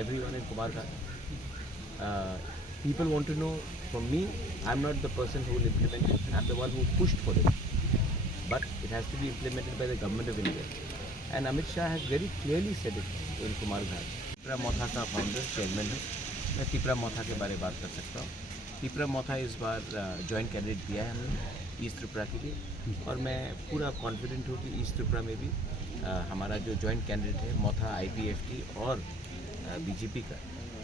Everyone in Kumarghat. People want to know from me, I'm not the person who will implement it, I'm the one who pushed for it. But it has to be implemented by the government of India. And Amit Shah has very clearly said it in Kumarghat. Tipra Motha का founder chairman है, मैं तिपरा मोथा के बारे में बात कर सकता हूँ। तिपरा मोथा इस बार जॉइंट कैंडिडेट दिया है हमने ईस्ट त्रिपुरा के लिए, और मैं पूरा कॉन्फिडेंट हूँ कि ईस्ट त्रिपुरा में भी हमारा जो जॉइंट कैंडिडेट है मोथा IPFT और BJP का,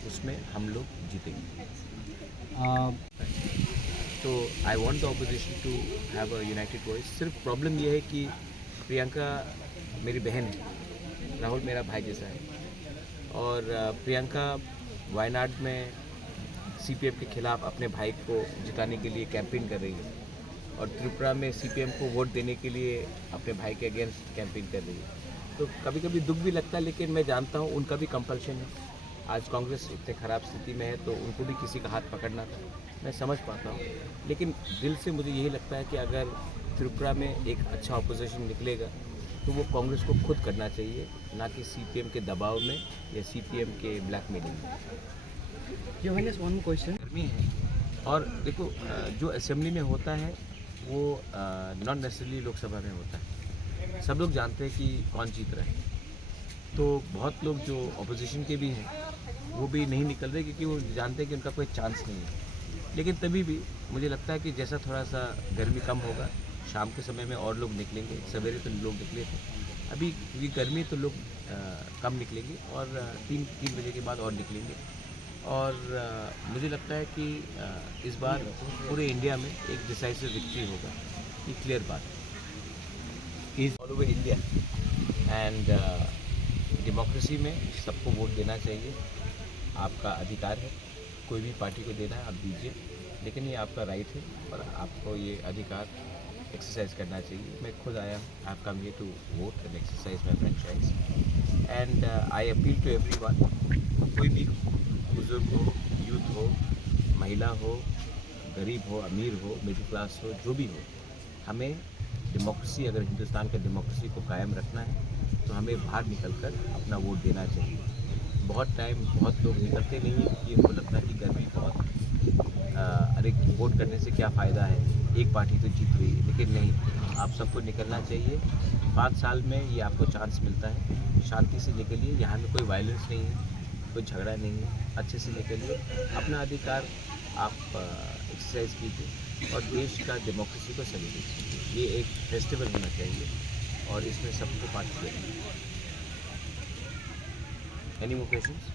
उसमें हम लोग जीतेंगे। तो I want the opposition to have a united voice. सिर्फ प्रॉब्लम यह है कि प्रियंका मेरी बहन है, राहुल मेरा भाई जैसा है, और प्रियंका वायनाड में CPM के खिलाफ अपने भाई को जिताने के लिए कैंपेन कर रही है, और त्रिपुरा में CPM को वोट देने के लिए अपने भाई के अगेंस्ट कैंपेन कर रही है। तो कभी कभी दुख भी लगता है, लेकिन मैं जानता हूँ उनका भी कंपल्शन है। आज कांग्रेस इतने ख़राब स्थिति में है तो उनको भी किसी का हाथ पकड़ना था, मैं समझ पाता हूँ। लेकिन दिल से मुझे यही लगता है कि अगर त्रिपुरा में एक अच्छा ऑपोजिशन निकलेगा तो वो कांग्रेस को खुद करना चाहिए, ना कि CPM के दबाव में या CPM के ब्लैकमेलिंग में। वन क्वेश्चन गर्मी है, और देखो जो असेंबली में होता है वो नॉट नेसेसरली लोकसभा में होता है। सब लोग जानते हैं कि कौन जीत रहा है, तो बहुत लोग जो अपोजिशन के भी हैं वो भी नहीं निकल रहे क्योंकि वो जानते हैं कि उनका कोई चांस नहीं है। लेकिन तभी भी मुझे लगता है कि जैसा थोड़ा सा गर्मी कम होगा, शाम के समय में और लोग निकलेंगे। सवेरे तो लोग निकले थे, अभी क्योंकि गर्मी तो लोग कम निकलेंगे, और 3 बजे के बाद और निकलेंगे। और मुझे लगता है कि इस बार पूरे इंडिया में एक डिसाइसिव विक्ट्री होगा, ये क्लियर बात है। Is all over India, and democracy में सबको वोट देना चाहिए, आपका अधिकार है। कोई भी पार्टी को देना है आप दीजिए, लेकिन ये आपका राइट है और आपको ये अधिकार एक्सरसाइज करना चाहिए। मैं खुद आया हूँ, I have come here to vote and exercise my franchise, and I appeal to everyone, कोई भी बुजुर्ग हो, यूथ हो, महिला हो, गरीब हो, अमीर हो, मिडिल क्लास हो, जो भी हो, हमें डेमोक्रेसी, अगर हिंदुस्तान के डेमोक्रेसी को कायम रखना है तो हमें बाहर निकलकर अपना वोट देना चाहिए। बहुत लोग निकलते नहीं हैं क्योंकि उनको लगता है कि गर्मी बहुत है, अरे वोट करने से क्या फ़ायदा है, एक पार्टी तो जीत रही है। लेकिन नहीं, आप सबको निकलना चाहिए। 5 साल में ये आपको चांस मिलता है, शांति से निकलिए। यहाँ में कोई वायलेंस नहीं है, कोई झगड़ा नहीं है, अच्छे से निकलिए, अपना अधिकार आप एक्सरसाइज कीजिए और देश का डेमोक्रेसी को सेलिब्रेट। ये एक फेस्टिवल होना चाहिए और इसमें सबको पार्टिसिपेट करना। Any more questions?